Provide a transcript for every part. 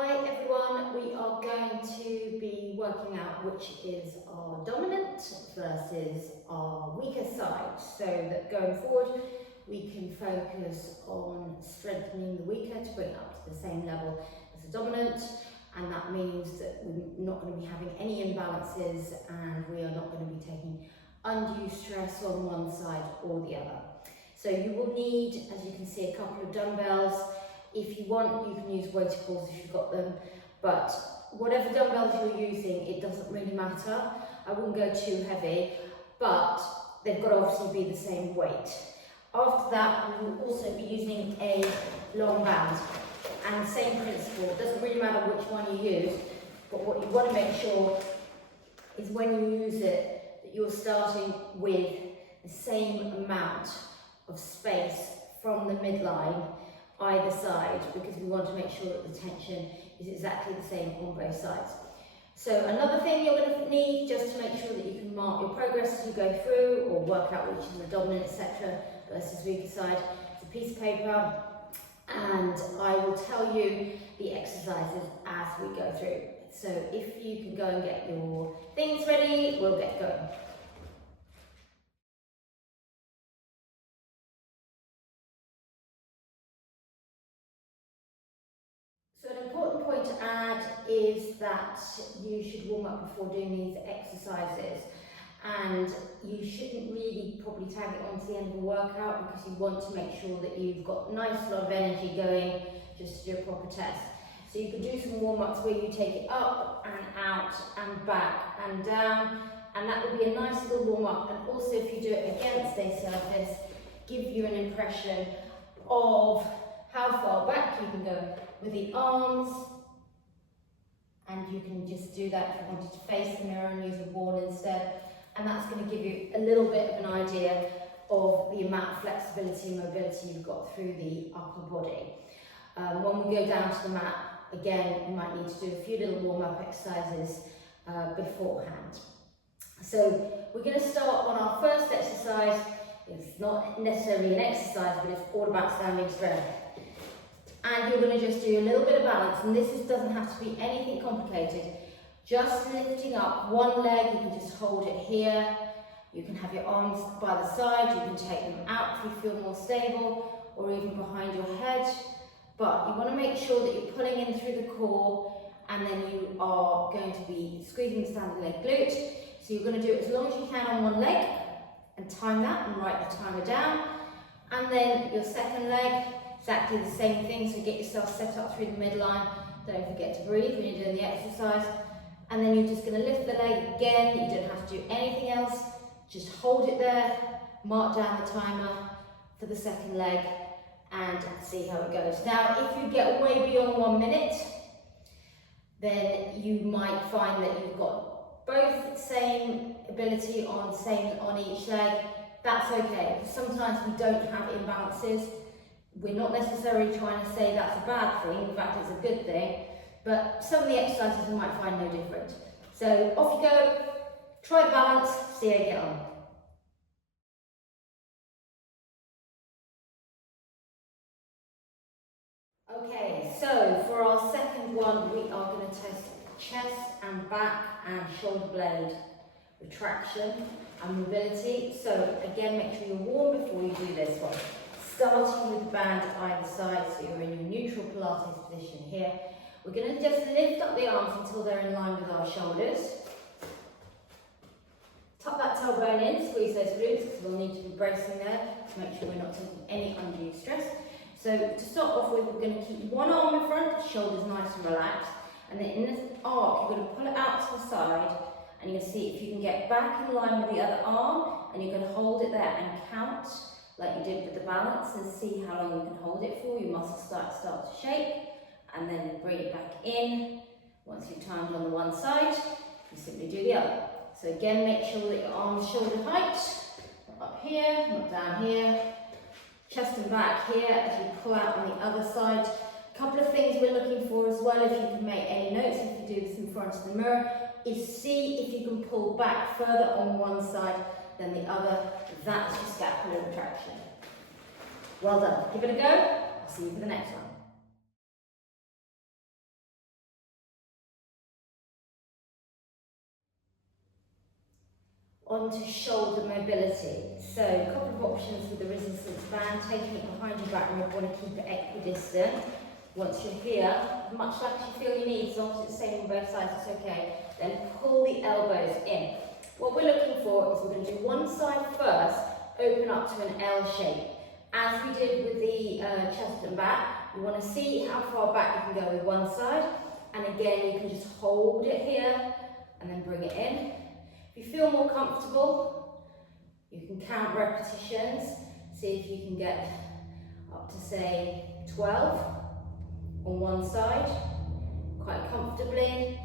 Hi everyone, we are going to be working out which is our dominant versus our weaker side, so that going forward we can focus on strengthening the weaker to bring it up to the same level as the dominant, and that means that we're not going to be having any imbalances and we are not going to be taking undue stress on one side or the other. So you will need, as you can see, a couple of dumbbells. If you want, you can use weighted balls if you've got them, but whatever dumbbells you're using, it doesn't really matter. I wouldn't go too heavy, but they've got to obviously be the same weight. After that, we will also be using a long band, and same principle. It doesn't really matter which one you use, but what you want to make sure is when you use it, that you're starting with the same amount of space from the midline either side, because we want to make sure that the tension is exactly the same on both sides. So another thing you're going to need, just to make sure that you can mark your progress as you go through or work out which is the dominant, etc. versus weaker side, is a piece of paper, and I will tell you the exercises as we go through. So if you can go and get your things ready, we'll get going. So an important point to add is that you should warm up before doing these exercises, and you shouldn't really probably tag it on to the end of the workout, because you want to make sure that you've got a nice lot of energy going just to do a proper test. So you can do some warm-ups where you take it up and out and back and down, and that would be a nice little warm-up. And also, if you do it against a surface, give you an impression of how far back you can go with the arms, and you can just do that if you wanted to face the mirror and use a ball instead, and that's going to give you a little bit of an idea of the amount of flexibility and mobility you've got through the upper body. When we go down to the mat, again, you might need to do a few little warm-up exercises beforehand. So we're going to start on our first exercise. It's not necessarily an exercise, but it's all about standing strength. And you're going to just do a little bit of balance, and this doesn't have to be anything complicated. Just lifting up one leg, you can just hold it here. You can have your arms by the side, you can take them out if you feel more stable, or even behind your head. But you want to make sure that you're pulling in through the core, and then you are going to be squeezing the standing leg glute. So you're going to do it as long as you can on one leg, and time that, and write the timer down. And then your second leg, exactly the same thing, so get yourself set up through the midline. Don't forget to breathe when you're doing the exercise. And then you're just going to lift the leg again. You don't have to do anything else. Just hold it there, mark down the timer for the second leg, and see how it goes. Now, if you get way beyond 1 minute, then you might find that you've got both same ability on each leg. That's okay, because sometimes we don't have imbalances. We're not necessarily trying to say that's a bad thing, in fact it's a good thing, but some of the exercises you might find no different. So off you go, try the balance, see how you get on. Okay, so for our second one, we are going to test chest and back and shoulder blade retraction and mobility. So again, make sure you're warm before you do this one. Starting with the band at either side, so you're in your neutral Pilates position here. We're going to just lift up the arms until they're in line with our shoulders. Tuck that tailbone in, squeeze those glutes, because we'll need to be bracing there to make sure we're not taking any undue stress. So to start off with, we're going to keep one arm in front, shoulders nice and relaxed, and then in this arc, you're going to pull it out to the side, and you're going to see if you can get back in line with the other arm, and you're going to hold it there and count like you did with the balance, and see how long you can hold it for. Your muscles start to shake, and then bring it back in. Once you've timed on the one side, you simply do the other. So again, make sure that your arms shoulder height, not up here, not down here, chest and back here as you pull out on the other side. A couple of things we're looking for as well, if you can make any notes, if you do this in front of the mirror, is see if you can pull back further on one side than the other. That's your scapular retraction. Well done. Give it a go. I'll see you for the next one. onto shoulder mobility. So a couple of options with the resistance band, taking it behind your back, and you want to keep it equidistant. Once you're here, much like you feel your knees, as long as it's the same on both sides, it's okay, then pull the elbows in. What we're looking for is we're going to do one side first, open up to an L shape. As we did with the chest and back, we want to see how far back you can go with one side, and again you can just hold it here and then bring it in. If you feel more comfortable, you can count repetitions, see if you can get up to say 12 on one side, quite comfortably.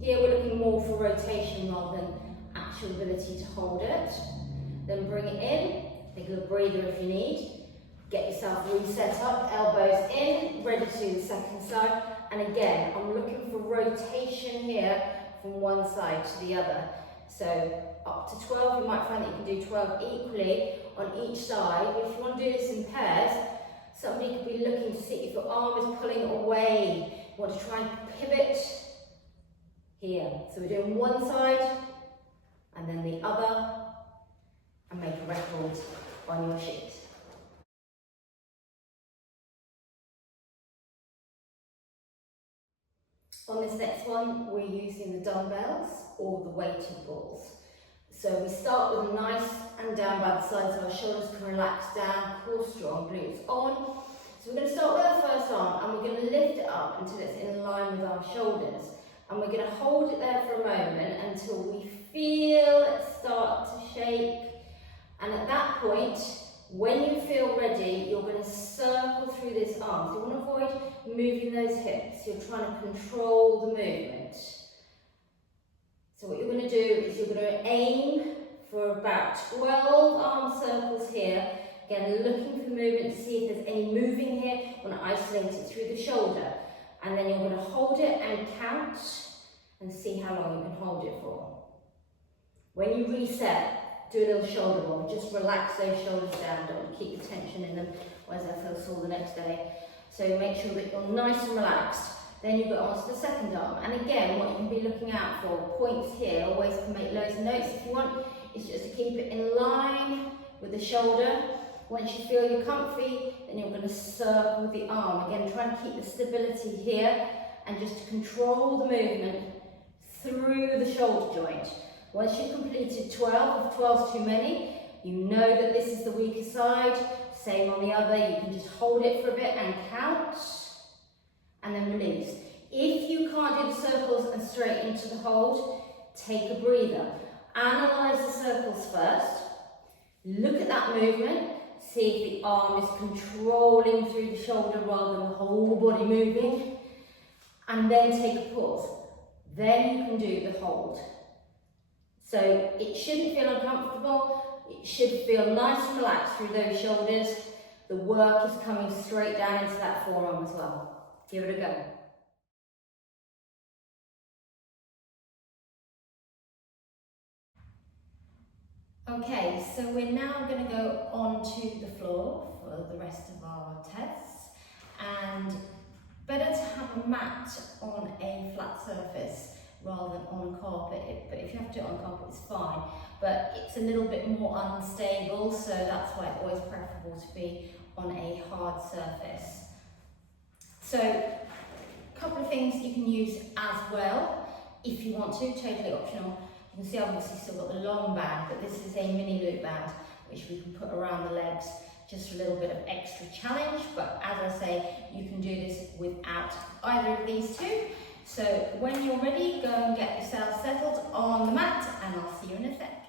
Here we're looking more for rotation rather than actual ability to hold it. Then bring it in, take a little breather if you need. Get yourself reset up, elbows in, ready to do the second side. And again, I'm looking for rotation here from one side to the other. So up to 12, you might find that you can do 12 equally on each side. But if you want to do this in pairs, somebody could be looking to see if your arm is pulling away. You want to try and pivot here. So we're doing one side and then the other, and make a record on your sheet. On this next one, we're using the dumbbells or the weighted balls. So we start with a nice and down by the sides, so our shoulders can relax down, core strong, glutes on. So we're going to start with our first arm and we're going to lift it up until it's in line with our shoulders. And we're going to hold it there for a moment until we feel it start to shake. And at that point, when you feel ready, you're going to circle through this arm. So you want to avoid moving those hips. You're trying to control the movement. So what you're going to do is you're going to aim for about 12 arm circles here. Again, looking for the movement to see if there's any moving here. You want to isolate it through the shoulder. And then you're going to hold it and count and see how long you can hold it for. When you reset, do a little shoulder roll. Just relax those shoulders down. Don't keep the tension in them, otherwise I feel sore the next day. So make sure that you're nice and relaxed. Then you go on to the second arm. And again, what you can be looking out for, points here, always can make loads of notes if you want, is just to keep it in line with the shoulder. Once you feel you're comfy, then you're going to circle the arm. Again, try and keep the stability here and just control the movement through the shoulder joint. Once you've completed 12, if 12 is too many, you know that this is the weaker side. Same on the other, you can just hold it for a bit and count, and then release. If you can't do the circles and straight into the hold, take a breather. Analyse the circles first. Look at that movement. See if the arm is controlling through the shoulder rather than the whole body moving. And then take a pause. Then you can do the hold. So it shouldn't feel uncomfortable. It should feel nice and relaxed through those shoulders. The work is coming straight down into that forearm as well. Give it a go. Okay, so we're now going to go onto the floor for the rest of our tests, and better to have a mat on a flat surface rather than on carpet. But if you have to do it on carpet, it's fine, but it's a little bit more unstable, so that's why it's always preferable to be on a hard surface. So a couple of things you can use as well if you want to, totally optional. You can see I've obviously still got the long band, but this is a mini loop band which we can put around the legs, just for a little bit of extra challenge. But as I say, you can do this without either of these two. So when you're ready, go and get yourself settled on the mat, and I'll see you in a sec.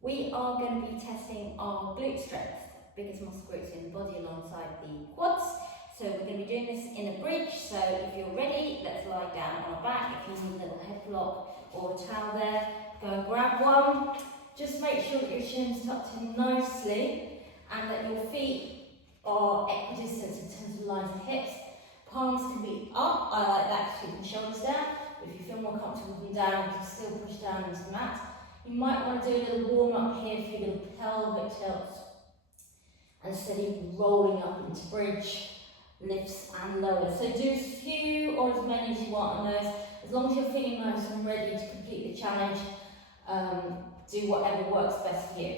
We are going to be testing our glute strength, biggest muscle groups in the body alongside the quads. So we're going to be doing this in a bridge. So if you're ready, let's lie down on our back. If you need a little headlock or a towel there, go and grab one. Just make sure that your shin's tucked in nicely and that your feet are equidistant in terms of lines of hips. Palms can be up. I like that to keep the shoulders down. But if you feel more comfortable with them down, you can still push down into the mat. You might want to do a little warm up here for your little pelvic tilt. And steady rolling up into bridge, lifts and lowers. So do as few or as many as you want on those. As long as you're feeling nice and ready to complete the challenge, do whatever works best for you.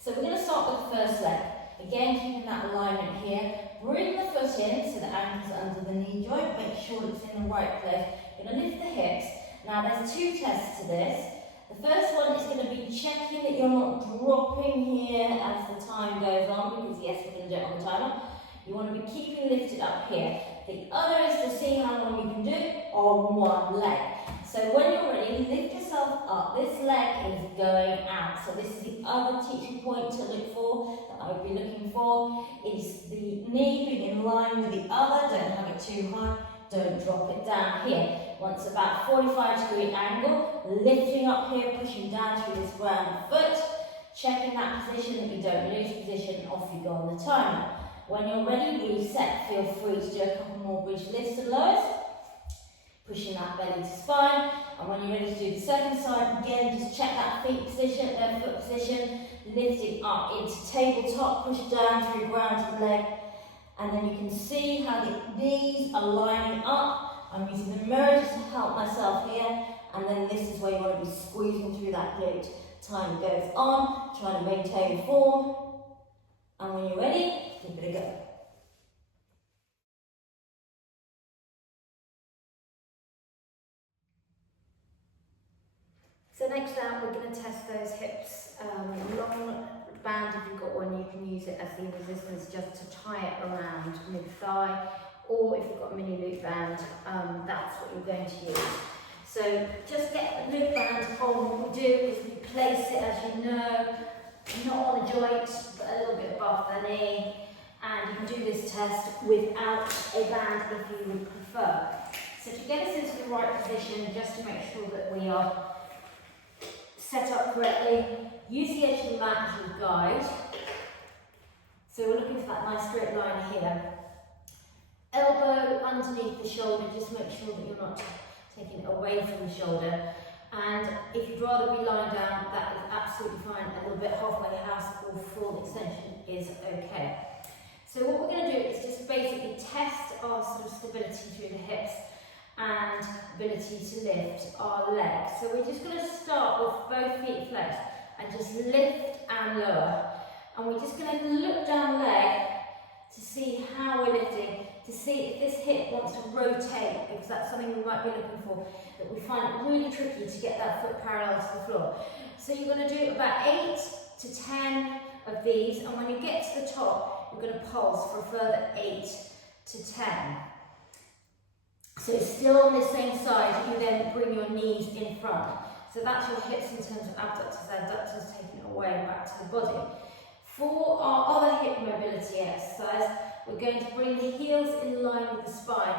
So we're going to start with the first leg. Again, keeping that alignment here. Bring the foot in so the ankle's under the knee joint. Make sure it's in the right place. You're going to lift the hips. Now there's two tests to this. The first one is going to be checking that you're not dropping here as the time goes on, because yes, we're going to do it on the timer. You want to be keeping lifted up here. The other is to see how long you can do it on one leg. So when you're ready, lift yourself up. This leg is going out. So this is the other teaching point to look for, that I would be looking for, is the knee being in line with the other. Don't have it too high. Don't drop it down here. Once about 45-degree angle, lifting up here, pushing down through this ground foot, checking that position that you don't lose position, off you go on the timer. When you're ready, reset. Feel free to do a couple more bridge lifts and lowers, pushing that belly to spine. And when you're ready to do the second side, again, just check that foot position, lifting up into tabletop, push down through ground to the leg. And then you can see how the knees are lining up. I'm using the mirror just to help myself here. And then this is where you want to be squeezing through that glute. Time goes on, trying to maintain form. And when you're ready, give it a go. So next out, we're going to test those hips. Long band, if you've got one, you can use it as the resistance just to tie it around mid-thigh, or if you've got a mini loop band, that's what you're going to use. So just get the loop band on. What we do is we place it, as you know, not on the joint, but a little bit above the knee. And you can do this test without a band if you would prefer. So to get us into the right position, just to make sure that we are set up correctly, use the edge of the mat as your guide. So we're looking for that nice straight line here. Elbow underneath the shoulder, just make sure that you're not taking it away from the shoulder. And if you'd rather be lying down, that is absolutely fine. A little bit halfway house or full extension is okay. So what we're going to do is just basically test our sort of stability through the hips and ability to lift our legs. So we're just going to start with both feet flexed and just lift and lower. And we're just going to look down the leg to see how we're lifting, to see if this hip wants to rotate, because that's something we might be looking for, that we find it really tricky to get that foot parallel to the floor. So you're going to do about 8 to 10 of these, and when you get to the top, you're going to pulse for a further 8 to 10. So still on this same side, you then bring your knees in front. So that's your hips in terms of abductors, adductors, taking it away and back to the body. For our other hip mobility exercise, we're going to bring the heels in line with the spine.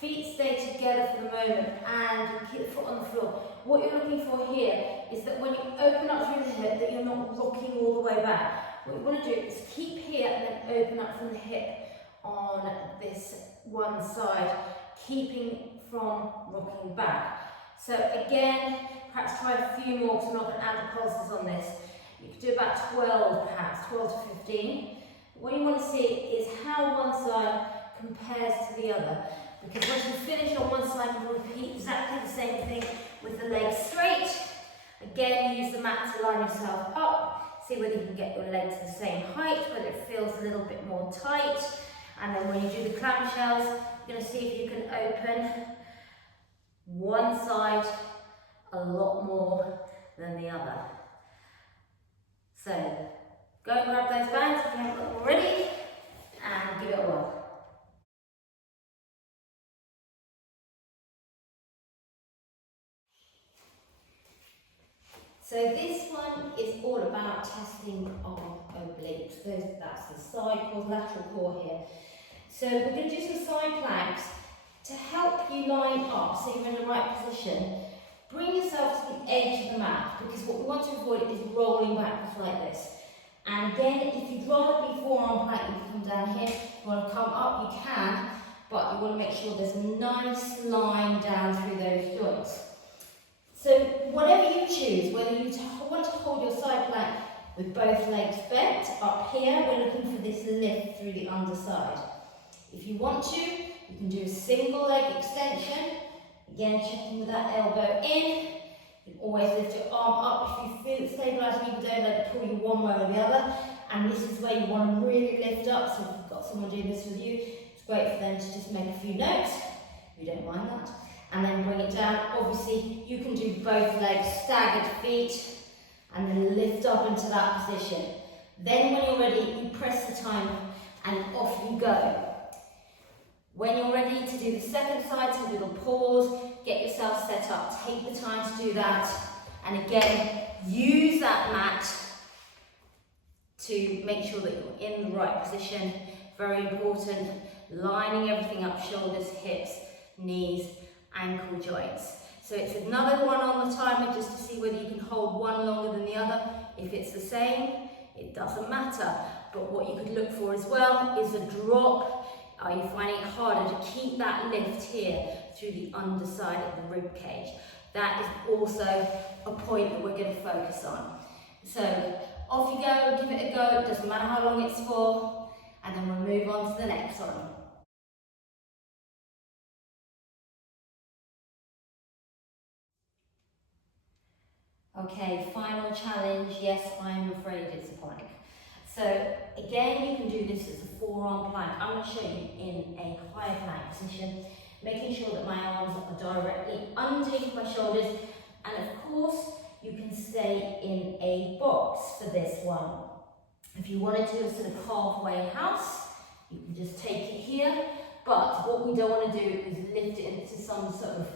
Feet stay together for the moment and keep the foot on the floor. What you're looking for here is that when you open up through the hip, that you're not rocking all the way back. What you want to do is keep here and then open up from the hip on this one side, keeping from rocking back. So again, perhaps try a few more, because I'm not going to add the pulses on this. You could do about 12 perhaps, 12 to 15. What you want to see is how one side compares to the other. Because once you finish on one side, you repeat exactly the same thing with the legs straight. Again, use the mat to line yourself up. See whether you can get your legs the same height, whether it feels a little bit more tight. And then when you do the clamshells, you're going to see if you can open one side a lot more than the other. So, go and grab those bands if you haven't got them already, and give it a whirl. So this one is all about testing our obliques. That's the side core, lateral core here. So we're going to do some side planks to help you line up so you're in the right position. Bring yourself to the edge of the mat, because what we want to avoid is rolling backwards like this. And again, if you'd rather be forearm plank, you can come down here. If you want to come up, you can, but you want to make sure there's a nice line down through those joints. So whatever you choose, whether you want to hold your side plank with both legs bent, up here we're looking for this lift through the underside. If you want to, you can do a single leg extension, Again, checking with that elbow in. You can always lift your arm up if you feel it stabilised. People don't let it pull you one way or the other. And this is where you want to really lift up. So if you've got someone doing this with you, it's great for them to just make a few notes. We don't mind that. And then bring it down. Obviously, you can do both legs, staggered feet, and then lift up into that position. Then when you're ready, you press the time and off you go. When you're ready to do the second side, so a little pause, get yourself set up, take the time to do that. And again, use that mat to make sure that you're in the right position. Very important, lining everything up, shoulders, hips, knees, ankle joints. So it's another one on the timer just to see whether you can hold one longer than the other. If it's the same, it doesn't matter. But what you could look for as well is a drop. Are you finding it harder to keep that lift here through the underside of the rib cage? That is also a point that we're going to focus on. So off you go, give it a go, it doesn't matter how long it's for, and then we'll move on to the next one. Okay, final challenge. Yes, I'm afraid it's a plank. So again, you can do this as a forearm plank. I'm going to show you in a high plank position, making sure that my arms are directly underneath my shoulders. And of course, you can stay in a box for this one. If you wanted to, a sort of halfway house, you can just take it here. But what we don't want to do is lift it into some sort of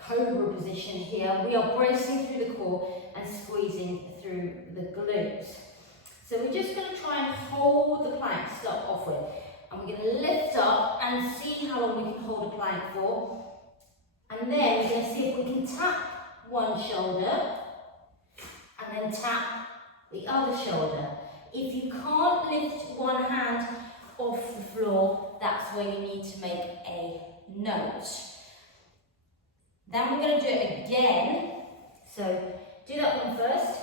cobra position here. We are bracing through the core and squeezing through the glutes. So we're just going to try and hold the plank to start off with. And we're going to lift up and see how long we can hold a plank for. And then we're going to see if we can tap one shoulder and then tap the other shoulder. If you can't lift one hand off the floor, that's where you need to make a note. Then we're going to do it again. So do that one first.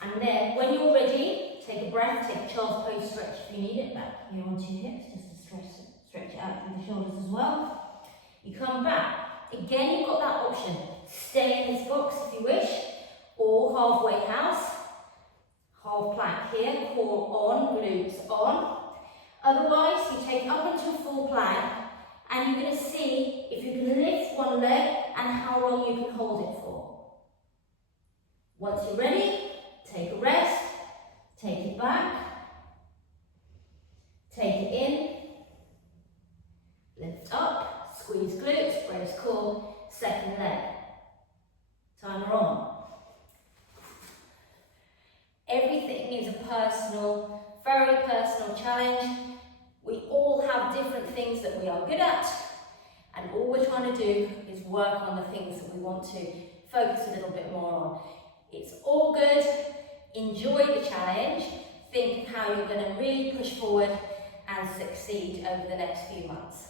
And then when you're ready, take a breath, take a child's pose stretch if you need it, back here onto your hips, just to stretch it out through the shoulders as well. You come back. Again, you've got that option. Stay in this box if you wish, or halfway house. Half plank here, core on, glutes on. Otherwise, you take up into a full plank, and you're going to see if you can lift one leg and how long you can hold it for. Once you're ready, take a rest. Take it back, take it in, lift up, squeeze glutes, brace core, second leg. Timer on. Everything is a personal, very personal challenge. We all have different things that we are good at, and all we're trying to do is work on the things that we want to focus a little bit more on. It's all good. Enjoy the challenge, think how you're going to really push forward and succeed over the next few months.